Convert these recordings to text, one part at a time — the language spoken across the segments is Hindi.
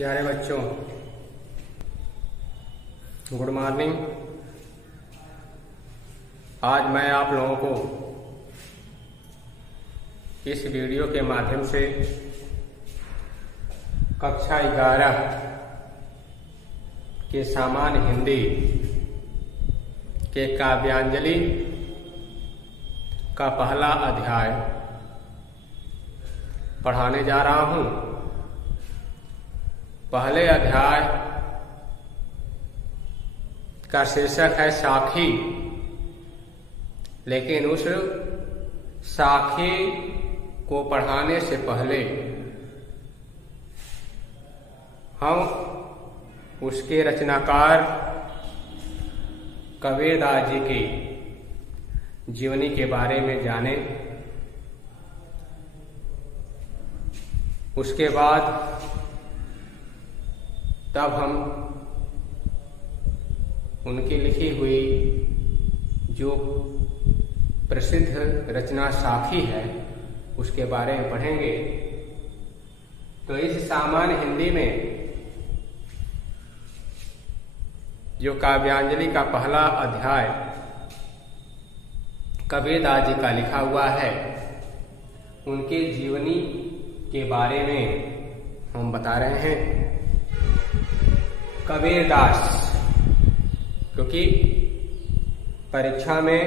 प्यारे बच्चों, गुड मॉर्निंग। आज मैं आप लोगों को इस वीडियो के माध्यम से कक्षा 11 के सामान्य हिंदी के काव्यांजलि का पहला अध्याय पढ़ाने जा रहा हूं। पहले अध्याय का शीर्षक है साखी, लेकिन उस साखी को पढ़ाने से पहले हम उसके रचनाकार कबीरदास जी की जीवनी के बारे में जानें। उसके बाद तब हम उनकी लिखी हुई जो प्रसिद्ध रचना साखी है उसके बारे में पढ़ेंगे। तो इस सामान्य हिंदी में जो काव्यांजलि का पहला अध्याय कबीरदास जी का लिखा हुआ है, उनके जीवनी के बारे में हम बता रहे हैं। कबीरदास, क्योंकि परीक्षा में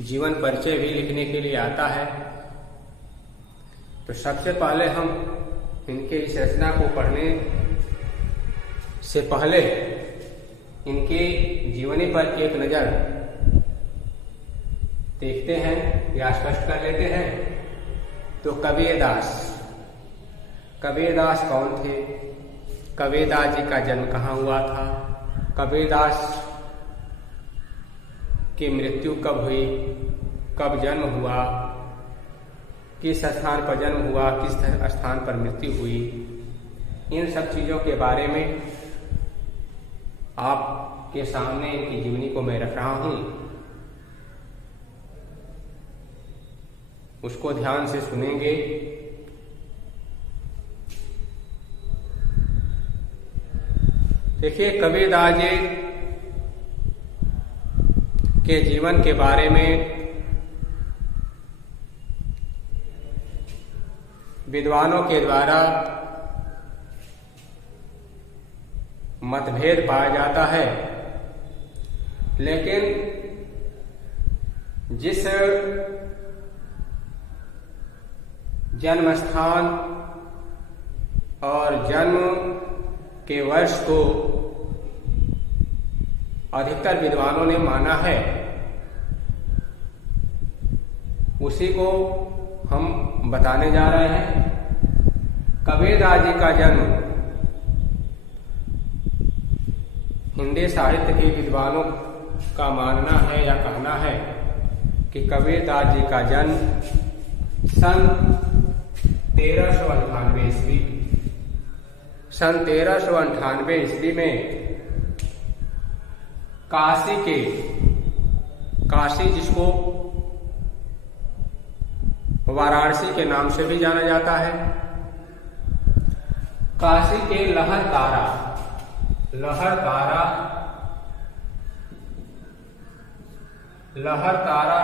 जीवन परिचय भी लिखने के लिए आता है, तो सबसे पहले हम इनके इस रचना को पढ़ने से पहले इनके जीवनी पर एक नजर देखते हैं या स्पष्ट कर लेते हैं। तो कबीरदास कौन थे? कबीरदास जी का जन्म कहाँ हुआ था? कबीरदास की मृत्यु कब हुई? कब जन्म हुआ? किस स्थान पर जन्म हुआ? किस स्थान पर मृत्यु हुई? इन सब चीजों के बारे में आपके सामने इनकी जीवनी को मैं रख रहा हूं। उसको ध्यान से सुनेंगे। देखिए, कबीरदास जी के जीवन के बारे में विद्वानों के द्वारा मतभेद पाया जाता है, लेकिन जिस जन्म स्थान और जन्म के वर्ष को अधिकतर विद्वानों ने माना है, उसी को हम बताने जा रहे हैं। कबीरदास जी का जन्म हिंदी साहित्य के विद्वानों का मानना है या कहना है कि कबीरदास जी का जन्म सन 1398 ईस्वी में काशी जिसको वाराणसी के नाम से भी जाना जाता है, काशी के लहरतारा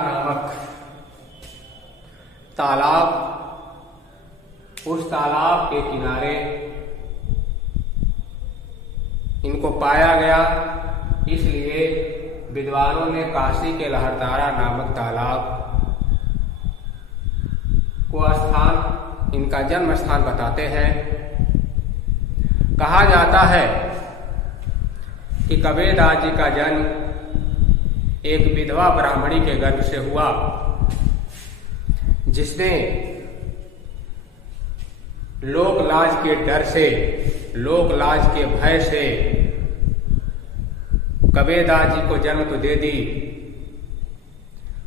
नामक तालाब, उस तालाब के किनारे इनको पाया गया। इसलिए विद्वानों ने काशी के लहरतारा नामक तालाब को स्थान, इनका जन्म स्थान बताते हैं। कहा जाता है कि कबीरदास जी का जन्म एक विधवा ब्राह्मणी के गर्भ से हुआ, जिसने लोक लाज के डर से, लोक लाज के भय से कबीरदास जी को जन्म तो दे दी,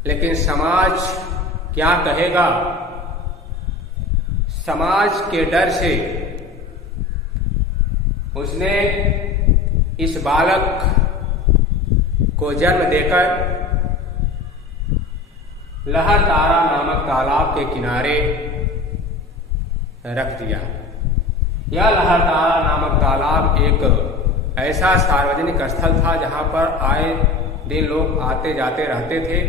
लेकिन समाज क्या कहेगा, समाज के डर से उसने इस बालक को जन्म देकर लहरतारा नामक तालाब के किनारे रख दिया। यह लहरतारा नामक तालाब एक ऐसा सार्वजनिक स्थल था जहां पर आए दिन लोग आते जाते रहते थे।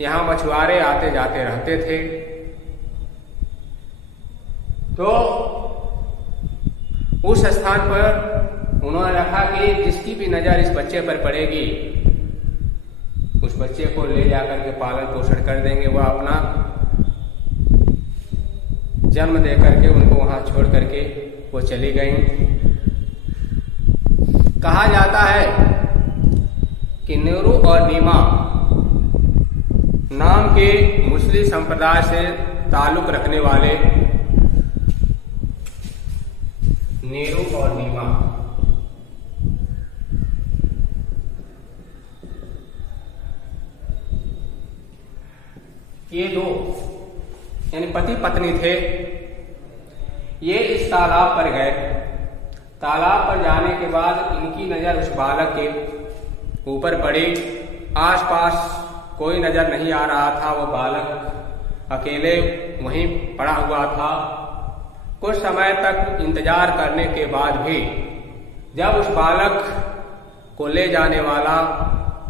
यहां मछुआरे आते जाते रहते थे। तो उस स्थान पर उन्होंने रखा कि जिसकी भी नजर इस बच्चे पर पड़ेगी उस बच्चे को ले जाकर के पालन पोषण कर देंगे। वह अपना जन्म दे करके उनको वहां छोड़ करके वो चली गई। कहा जाता है कि नीरू और नीमा नाम के मुस्लिम संप्रदाय से ताल्लुक रखने वाले नीरू और नीमा ये दो यानी पति पत्नी थे। ये इस तालाब पर गए। तालाब पर जाने के बाद इनकी नजर उस बालक के ऊपर पड़ी। आसपास कोई नजर नहीं आ रहा था। वो बालक अकेले वहीं पड़ा हुआ था। कुछ समय तक इंतजार करने के बाद भी जब उस बालक को ले जाने वाला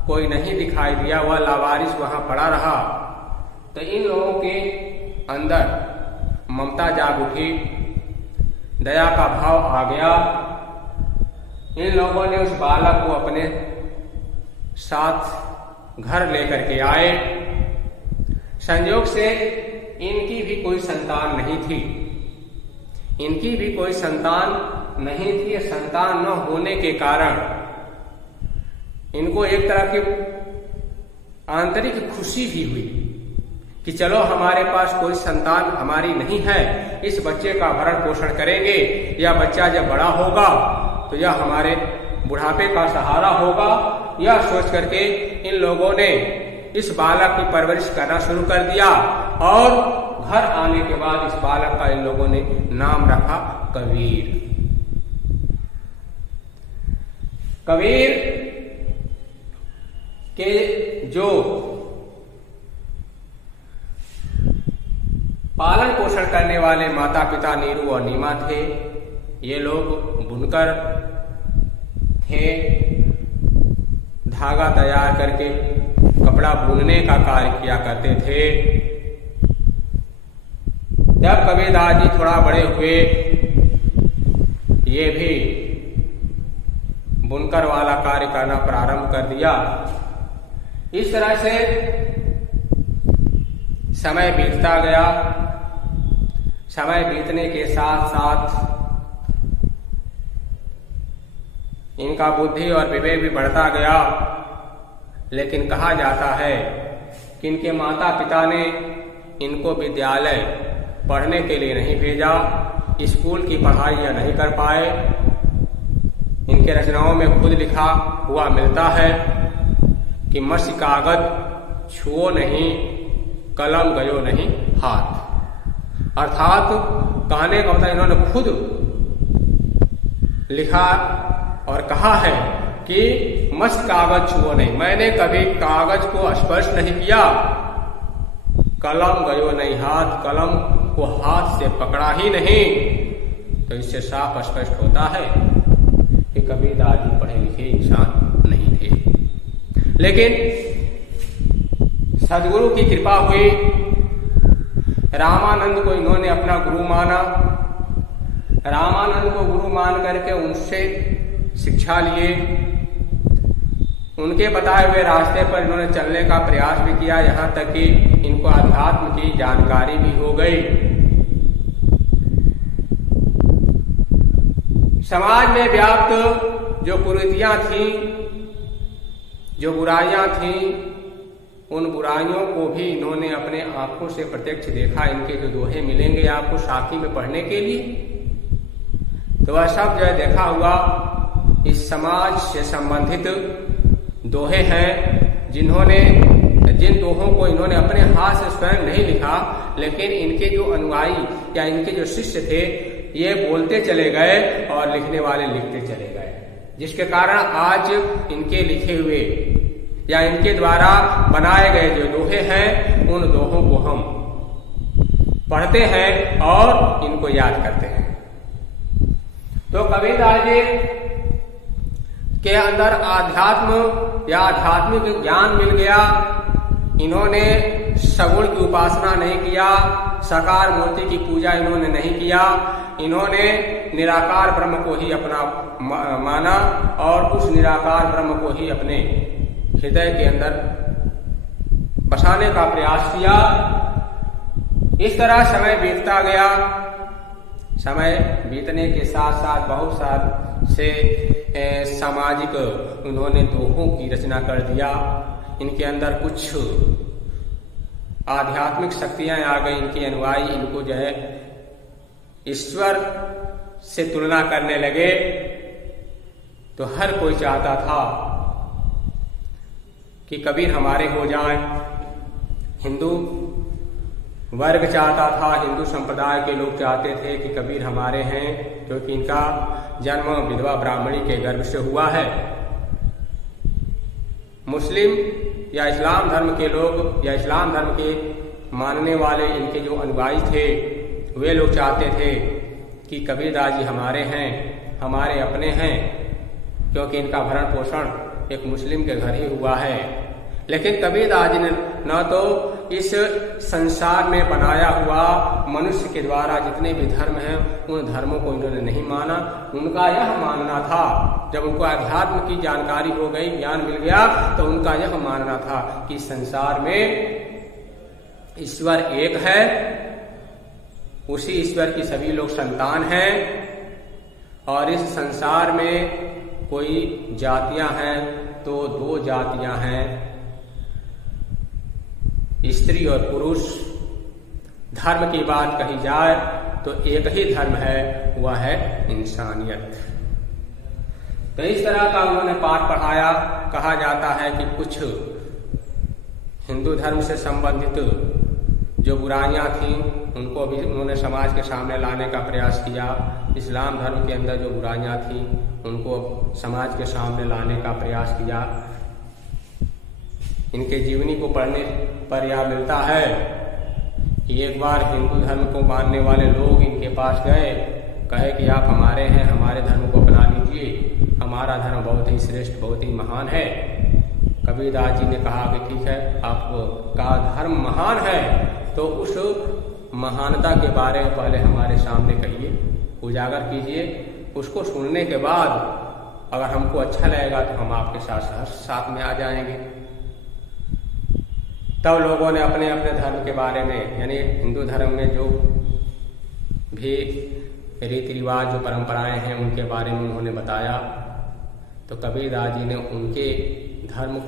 कोई नहीं दिखाई दिया, वह लावारिस वहां पड़ा रहा, तो इन लोगों के अंदर ममता जाग उठी, दया का भाव आ गया। इन लोगों ने उस बालक को अपने साथ घर लेकर के आए। संयोग से इनकी भी कोई संतान नहीं थी। इनकी भी कोई संतान नहीं थी। संतान न होने के कारण इनको एक तरह की आंतरिक खुशी भी हुई कि चलो हमारे पास कोई संतान हमारी नहीं है, इस बच्चे का भरण पोषण करेंगे। यह बच्चा जब बड़ा होगा तो यह हमारे बुढ़ापे का सहारा होगा। यह सोच करके इन लोगों ने इस बालक की परवरिश करना शुरू कर दिया और घर आने के बाद इस बालक का इन लोगों ने नाम रखा कबीर। कबीर के जो पालन पोषण करने वाले माता पिता नीरू और नीमा थे, ये लोग बुनकर थे। धागा तैयार करके कपड़ा बुनने का कार्य किया करते थे। जब कबीर दास जी थोड़ा बड़े हुए, ये भी बुनकर वाला कार्य करना प्रारंभ कर दिया। इस तरह से समय बीतता गया। समय बीतने के साथ साथ इनका बुद्धि और विवेक भी बढ़ता गया। लेकिन कहा जाता है कि इनके माता पिता ने इनको विद्यालय पढ़ने के लिए नहीं भेजा। स्कूल की पढ़ाई यह नहीं कर पाए। इनके रचनाओं में खुद लिखा हुआ मिलता है कि मसी कागज छुओ नहीं, कलम गयो नहीं हाथ। अर्थात कहने का मतलब इन्होंने खुद लिखा और कहा है कि मस्त कागज छुओ नहीं, मैंने कभी कागज को स्पर्श नहीं किया। कलम गयो नहीं हाथ, कलम को हाथ से पकड़ा ही नहीं। तो इससे साफ स्पष्ट होता है कि कबीर दास जी पढ़े लिखे इंसान नहीं थे। लेकिन सदगुरु की कृपा हुई। रामानंद को इन्होंने अपना गुरु माना। रामानंद को गुरु मान करके उनसे शिक्षा लिए। उनके बताए हुए रास्ते पर इन्होंने चलने का प्रयास भी किया, यहाँ तक कि इनको अध्यात्म की जानकारी भी हो गई। समाज में व्याप्त जो कुरीतियां थीं, जो बुराइयां थीं, उन बुराइयों को भी इन्होंने अपने आंखों से प्रत्यक्ष देखा। इनके जो दोहे मिलेंगे आपको साथी में पढ़ने के लिए, तो वह सब जो है देखा हुआ इस समाज से संबंधित दोहे हैं, जिन दोहों को इन्होंने अपने हाथ से स्वयं नहीं लिखा, लेकिन इनके जो अनुयायी या इनके जो शिष्य थे ये बोलते चले गए और लिखने वाले लिखते चले गए, जिसके कारण आज इनके लिखे हुए या इनके द्वारा बनाए गए जो दोहे हैं, उन दोहों को हम पढ़ते हैं और इनको याद करते हैं। तो कबीरदास जी के अंदर आध्यात्म या आध्यात्मिक ज्ञान मिल गया। इन्होंने सगुण की उपासना नहीं किया, साकार मूर्ति की पूजा इन्होंने नहीं किया, इन्होंने निराकार ब्रह्म को ही अपना माना और उस निराकार ब्रह्म को ही अपने हृदय के अंदर बसाने का प्रयास किया। इस तरह समय बीतता गया। समय बीतने के साथ साथ बहुत साल से सामाजिक उन्होंने दोहों की रचना कर दिया। इनके अंदर कुछ आध्यात्मिक शक्तियां आ गई, इनके अनुयायी इनको जो है ईश्वर से तुलना करने लगे। तो हर कोई चाहता था कि कबीर हमारे हो जाए। हिंदू वर्ग चाहता था, हिंदू संप्रदाय के लोग चाहते थे कि कबीर हमारे हैं, क्योंकि इनका जन्म विधवा ब्राह्मणी के गर्भ से हुआ है। मुस्लिम या इस्लाम धर्म के लोग या इस्लाम धर्म के मानने वाले इनके जो अनुयायी थे, वे लोग चाहते थे कि कबीरदास जी हमारे हैं, हमारे अपने हैं, क्योंकि इनका भरण पोषण एक मुस्लिम के घर ही हुआ है। लेकिन कबीरदास जी ने न तो इस संसार में बनाया हुआ मनुष्य के द्वारा जितने भी धर्म हैं उन धर्मों को इन्होंने नहीं माना। उनका यह मानना था, जब उनको अध्यात्म की जानकारी हो गई, ज्ञान मिल गया, तो उनका यह मानना था कि संसार में ईश्वर एक है, उसी ईश्वर की सभी लोग संतान हैं और इस संसार में कोई जातियां हैं तो दो जातियां हैं, स्त्री और पुरुष। धर्म की बात कही जाए तो एक ही धर्म है, वह है इंसानियत। तो इस तरह का उन्होंने पाठ पढ़ाया। कहा जाता है कि कुछ हिंदू धर्म से संबंधित जो बुराइयां थीं उनको भी उन्होंने समाज के सामने लाने का प्रयास किया। इस्लाम धर्म के अंदर जो बुराइयां थीं उनको समाज के सामने लाने का प्रयास किया। इनके जीवनी को पढ़ने पर यह मिलता है कि एक बार हिंदू धर्म को मानने वाले लोग इनके पास गए, कहे कि आप हमारे हैं, हमारे धर्म को अपना लीजिए, हमारा धर्म बहुत ही श्रेष्ठ, बहुत ही महान है। कबीरदास जी ने कहा कि ठीक है, आपका धर्म महान है तो उस महानता के बारे में पहले हमारे सामने कहिए, उजागर कीजिए। उसको सुनने के बाद अगर हमको अच्छा लगेगा तो हम आपके साथ में आ जाएंगे। तब लोगों ने अपने अपने धर्म के बारे में, यानी हिंदू धर्म में जो भी रीति रिवाज जो परंपराएं हैं उनके बारे में उन्होंने बताया। तो कबीरदास जी ने उनके धर्म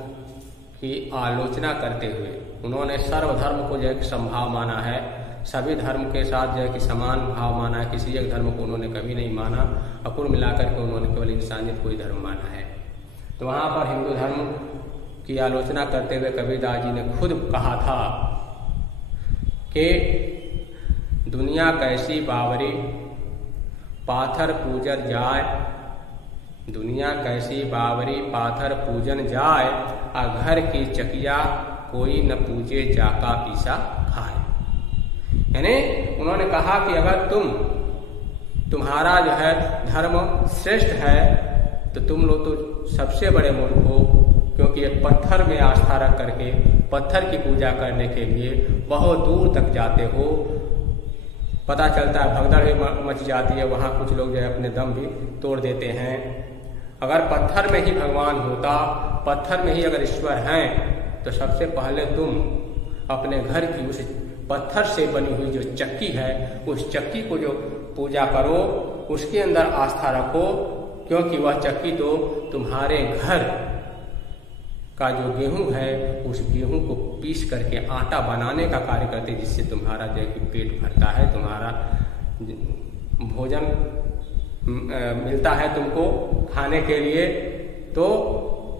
की आलोचना करते हुए उन्होंने सर्वधर्म को जो है संभाव माना है, सभी धर्म के साथ जो है कि समान भाव माना है, किसी एक धर्म को उन्होंने कभी नहीं माना और कुल मिलाकर के उन्होंने केवल इंसानियत को ही धर्म माना है। तो वहां पर हिंदू धर्म की आलोचना करते हुए कबीरदास जी ने खुद कहा था कि दुनिया कैसी बावरी पाथर पूजन जाए, दुनिया कैसी बावरी पाथर पूजन जाए, आ घर की चकिया कोई न पूजे जाका पीसा खाए। यानी उन्होंने कहा कि अगर तुम्हारा जो है धर्म श्रेष्ठ है तो तुम लोग तो सबसे बड़े मूर्ख हो, क्योंकि एक पत्थर में आस्था रख करके पत्थर की पूजा करने के लिए बहुत दूर तक जाते हो। पता चलता है भगदड़ भी मच जाती है, वहां कुछ लोग जो है अपने दम भी तोड़ देते हैं। अगर पत्थर में ही भगवान होता, पत्थर में ही अगर ईश्वर हैं, तो सबसे पहले तुम अपने घर की उस पत्थर से बनी हुई जो चक्की है, उस चक्की को जो पूजा करो, उसके अंदर आस्था रखो, क्योंकि वह चक्की तो तुम्हारे घर का जो गेहूं है उस गेहूं को पीस करके आटा बनाने का कार्य करते, जिससे तुम्हारा जो पेट भरता है, तुम्हारा भोजन मिलता है तुमको खाने के लिए। तो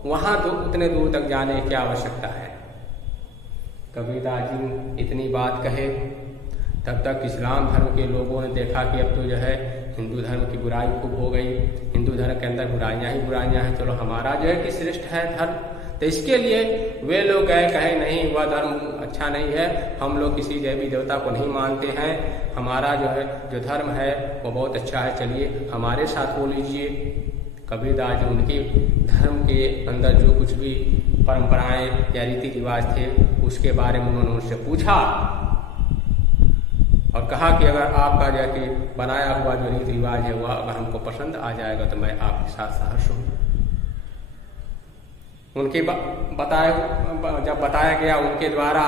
वहां तो उतने दूर तक जाने की आवश्यकता है। कबीरदास जी इतनी बात कहे, तब तक इस्लाम धर्म के लोगों ने देखा कि अब तो जो है हिंदू धर्म की बुराई खूब हो गई, हिंदू धर्म के अंदर बुराइयां ही बुराइयां हैं, चलो हमारा जो है कि श्रेष्ठ है धर्म, तो इसके लिए वे लोग गए, कहे नहीं वह धर्म अच्छा नहीं है, हम लोग किसी देवी देवता को नहीं मानते हैं, हमारा जो धर्म है वो बहुत अच्छा है, चलिए हमारे साथ हो लीजिए। कबीरदास जी उनके धर्म के अंदर जो कुछ भी परंपराएं या रीति रिवाज थे उसके बारे में उन्होंने उनसे पूछा और कहा कि अगर आपका जाके बनाया हुआ जो रीति रिवाज है वह अगर हमको पसंद आ जाएगा तो मैं आपके साथ सहर्ष हूँ। उनके जब बताया गया उनके द्वारा,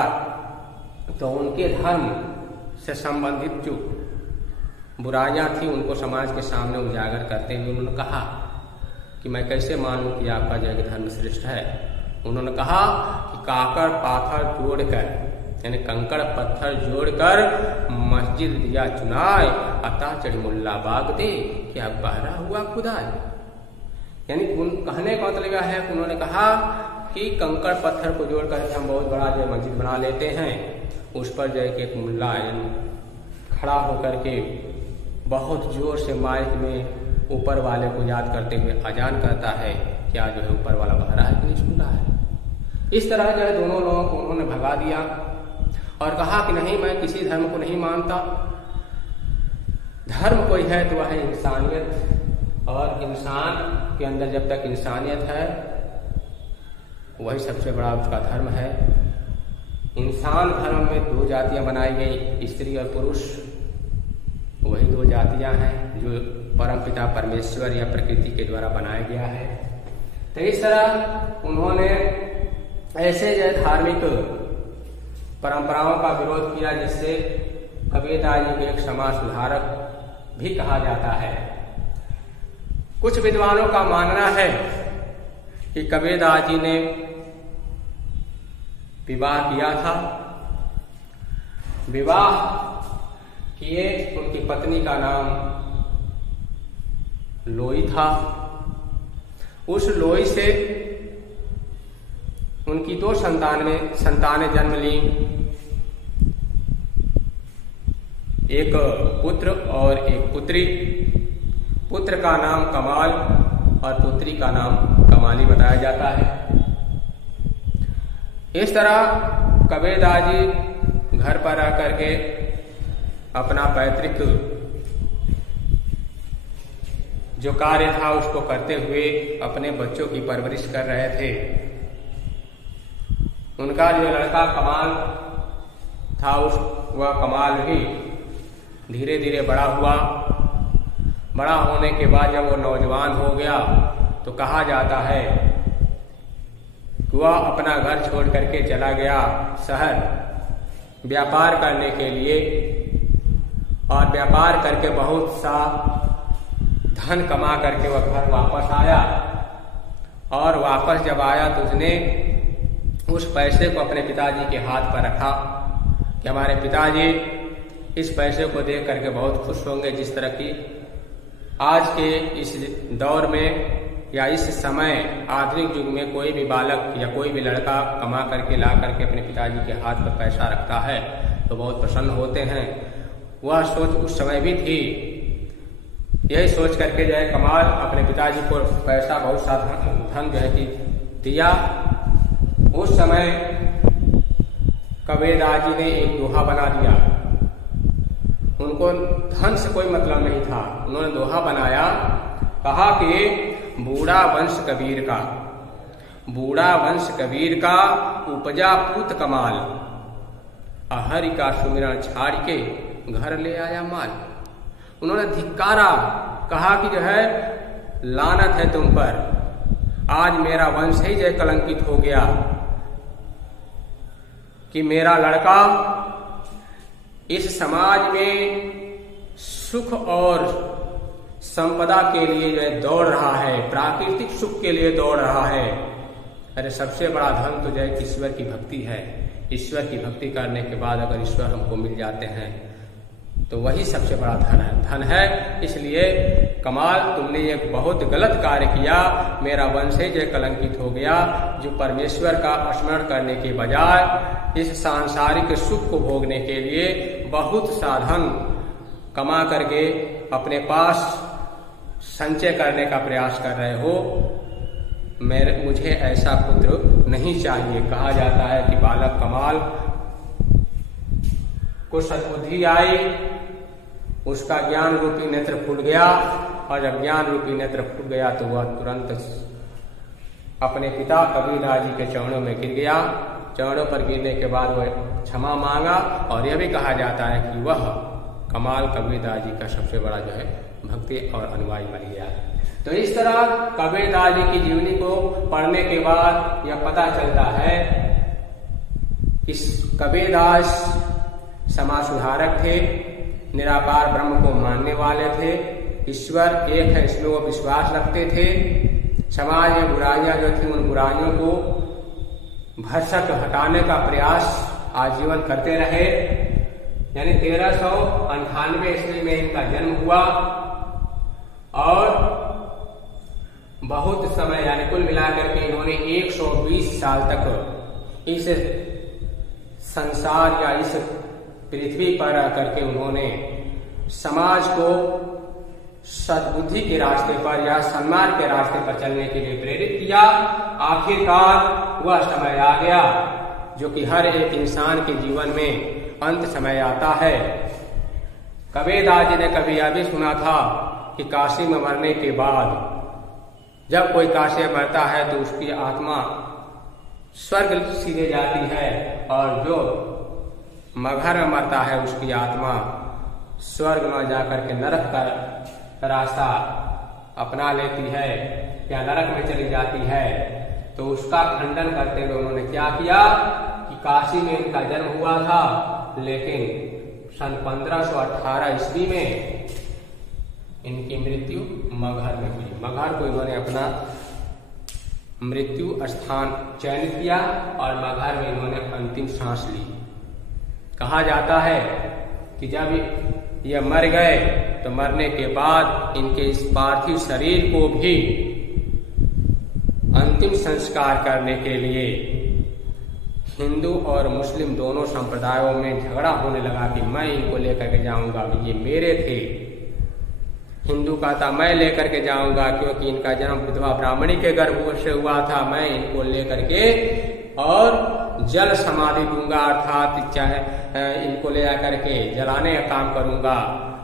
तो उनके धर्म से संबंधित जो बुराइयां थी उनको समाज के सामने उजागर करते हुए उन्होंने कहा कि मैं कैसे मानूं कि आपका जो धर्म श्रेष्ठ है। उन्होंने कहा कि काकर पाथर जोड़कर, यानी कंकड़ पत्थर जोड़कर मस्जिद दिया चुनाए, अता चढ़ी मुल्ला बाग दे, क्या बहरा हुआ खुदाए। यानी कहने का मतलब है कि उन्होंने कहा कि कंकड़ पत्थर को जोड़कर हम बहुत बड़ा जो मस्जिद बना लेते हैं, उस पर जो एक मुल्ला खड़ा होकर के बहुत जोर से माइक में ऊपर वाले को याद करते हुए अजान करता है, क्या जो है ऊपर वाला बहरा है कि नहीं सुन रहा है। इस तरह जो है दोनों लोगों को उन्होंने भगा दिया और कहा कि नहीं, मैं किसी धर्म को नहीं मानता, धर्म कोई है तो वह है इंसानियत, और इंसान के अंदर जब तक इंसानियत है वही सबसे बड़ा उसका धर्म है। इंसान धर्म में दो जातियां बनाई गई, स्त्री और पुरुष, वही दो जातियां हैं जो परमपिता परमेश्वर या प्रकृति के द्वारा बनाया गया है। तो इस तरह उन्होंने ऐसे जो धार्मिक परंपराओं का विरोध किया जिससे कबीरदास जी को एक समाज सुधारक भी कहा जाता है। कुछ विद्वानों का मानना है कि कबीरदास जी ने विवाह किया था, विवाह किए, उनकी पत्नी का नाम लोई था। उस लोई से उनकी दो संतानें जन्म ली, एक पुत्र और एक पुत्री। पुत्र का नाम कमाल और पुत्री का नाम कमाली बताया जाता है। इस तरह कबीरदास जी घर पर रह करके अपना पैतृक जो कार्य था उसको करते हुए अपने बच्चों की परवरिश कर रहे थे। उनका जो लड़का कमाल था वह कमाल भी धीरे धीरे बड़ा हुआ। बड़ा होने के बाद जब वो नौजवान हो गया तो कहा जाता है कि वह अपना घर छोड़ करके चला गया शहर व्यापार करने के लिए, और व्यापार करके बहुत सा धन कमा करके वह घर वापस आया। और वापस जब आया तो उसने उस पैसे को अपने पिताजी के हाथ पर रखा कि हमारे पिताजी इस पैसे को देख करके बहुत खुश होंगे। जिस तरह की आज के इस दौर में या इस समय आधुनिक युग में कोई भी बालक या कोई भी लड़का कमा करके ला करके अपने पिताजी के हाथ पर पैसा रखता है तो बहुत प्रसन्न होते हैं। वह सोच उस समय भी थी। यही सोच करके जो है कमाल अपने पिताजी को पैसा बहुत सा धन जो है कि दिया। उस समय कबीरदास जी ने एक दोहा बना दिया। उनको धन से कोई मतलब नहीं था। उन्होंने दोहा बनाया, कहा कि बूढ़ा वंश कबीर का, बूढ़ा वंश कबीर का उपजा पूत कमाल, हरि का सुमिरन छाड़ के घर ले आया माल। उन्होंने धिक्कारा, कहा कि जो है लानत है तुम पर, आज मेरा वंश ही जय कलंकित हो गया कि मेरा लड़का इस समाज में सुख और संपदा के लिए जो है दौड़ रहा है, प्राकृतिक सुख के लिए दौड़ रहा है। अरे सबसे बड़ा धन तो जो है ईश्वर की भक्ति है। ईश्वर की भक्ति करने के बाद अगर ईश्वर हमको मिल जाते हैं तो वही सबसे बड़ा धन है। इसलिए कमाल तुमने ये बहुत गलत कार्य किया, मेरा वंश ही जो कलंकित हो गया, जो परमेश्वर का स्मरण करने के बजाय इस सांसारिक सुख को भोगने के लिए बहुत साधन कमा करके अपने पास संचय करने का प्रयास कर रहे हो। मुझे ऐसा पुत्र नहीं चाहिए। कहा जाता है कि बालक कमाल को सद्बुद्धि आई, उसका ज्ञान रूपी नेत्र फूट गया, और जब ज्ञान रूपी नेत्र फूट गया तो वह तुरंत अपने पिता कबीरदास जी के चरणों में गिर गया। चरणों पर गिरने के बाद वह क्षमा मांगा, और यह भी कहा जाता है कि वह कमाल कबीरदास जी का सबसे बड़ा जो है भक्ति और अनुयायी बन गया। तो इस तरह कबीरदास जी की जीवनी को पढ़ने के बाद यह पता चलता है कि कबीरदास समाज सुधारक थे, निराकार ब्रह्म को मानने वाले थे, ईश्वर एक है इसमें वो विश्वास रखते थे। समाज में बुराइयां जो थी उन बुराइयों को भरसक हटाने का प्रयास आजीवन करते रहे। यानी 1398 ईस्वी में इनका जन्म हुआ, और बहुत समय यानी कुल मिलाकर के इन्होंने 120 साल तक इस संसार या इस पृथ्वी पर आकर के उन्होंने समाज को सद्बुद्धि के रास्ते पर या सन्मार्ग के रास्ते पर चलने के लिए प्रेरित किया। आखिरकार वह समय आ गया जो कि हर एक इंसान के जीवन में अंत समय आता है। कबीरदास जी ने कभी यह भी सुना था कि काशी में मरने के बाद जब कोई काशी में मरता है तो उसकी आत्मा स्वर्ग सीधे जाती है, और जो मगहर में मरता है उसकी आत्मा स्वर्ग में जाकर के नरक का रास्ता अपना लेती है या नरक में चली जाती है। तो उसका खंडन करते हुए उन्होंने क्या किया कि काशी में इनका जन्म हुआ था, लेकिन सन 1518 ईस्वी में इनकी मृत्यु मगहर में हुई। मगहर को इन्होंने अपना मृत्यु स्थान चयनित किया और मगहर में इन्होंने अंतिम सांस ली। कहा जाता है कि जब ये मर गए तो मरने के बाद इनके इस पार्थिव शरीर को भी अंतिम संस्कार करने के लिए हिंदू और मुस्लिम दोनों संप्रदायों में झगड़ा होने लगा कि मैं इनको लेकर के जाऊंगा, ये मेरे थे। हिंदू कहता मैं लेकर के जाऊंगा क्योंकि इनका जन्म विधवा ब्राह्मणी के गर्भ से हुआ था, मैं इनको लेकर के और जल समाधि दूंगा, अर्थात चाहे इनको ले जाकर के जलाने का काम करूंगा।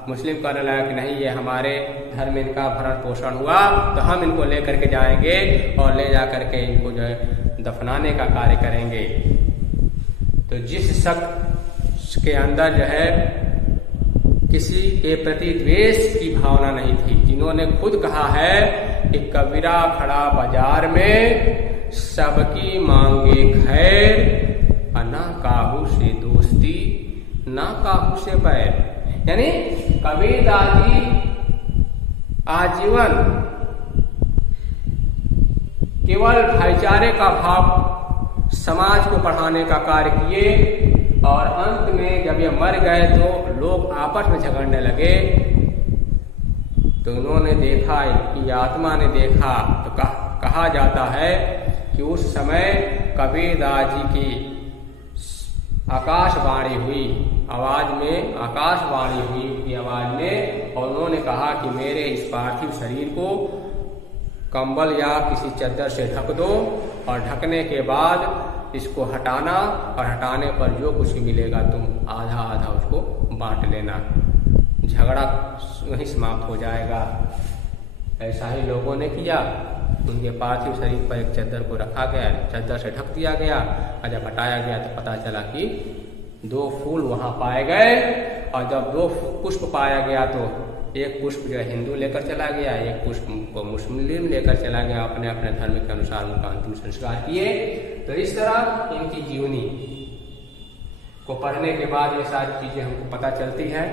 मुस्लिम कहने लगा कि नहीं, ये हमारे धर्म में इनका भरण पोषण हुआ तो हम इनको लेकर के जाएंगे और ले जाकर के इनको जो है दफनाने का कार्य करेंगे। तो जिस शख्स के अंदर जो है किसी के प्रति द्वेष की भावना नहीं थी, जिन्होंने खुद कहा है कि कबीरा खड़ा बाजार में सबकी मांगे खैर, ना काहू से दोस्ती ना काहू से बैर। यानी कबीरदास जी आजीवन केवल भाईचारे का भाव समाज को बढ़ाने का कार्य किए, और अंत में जब ये मर गए तो लोग आपस में झगड़ने लगे। तो उन्होंने देखा, कि आत्मा ने देखा, तो कहा जाता है कि उस समय कबीरदास जी की आकाशवाणी हुई, आवाज में आकाशवाणी हुई उनकी आवाज में, और उन्होंने कहा कि मेरे इस पार्थिव शरीर को कंबल या किसी चादर से ढक दो, और ढकने के बाद इसको हटाना, और हटाने पर जो कुछ मिलेगा तुम आधा आधा उसको बांट लेना, झगड़ा वहीं समाप्त हो जाएगा। ऐसा ही लोगों ने किया। उनके पार्थिव शरीर पर एक चादर को रखा गया, चादर से ढक दिया गया, और जब हटाया गया तो पता चला कि 2 फूल वहां पाए गए, और जब 2 पुष्प पाया गया तो एक पुष्प जो हिंदू लेकर चला गया, एक पुष्प को मुस्लिम लेकर चला गया। अपने अपने धर्म के अनुसार उनका अंतिम संस्कार किए। तो इस तरह इनकी जीवनी को पढ़ने के बाद ये सारी चीजें हमको पता चलती है,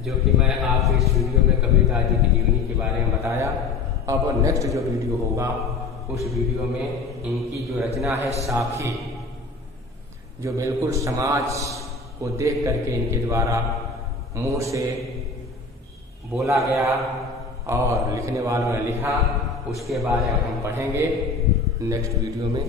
जो कि मैं आपको इस वीडियो में कबीरदास जी की जीवनी के बारे में बताया। अब नेक्स्ट जो वीडियो होगा उस वीडियो में इनकी जो रचना है साखी, जो बिल्कुल समाज को देख करके इनके द्वारा मुंह से बोला गया और लिखने वालों ने लिखा, उसके बारे में हम पढ़ेंगे नेक्स्ट वीडियो में।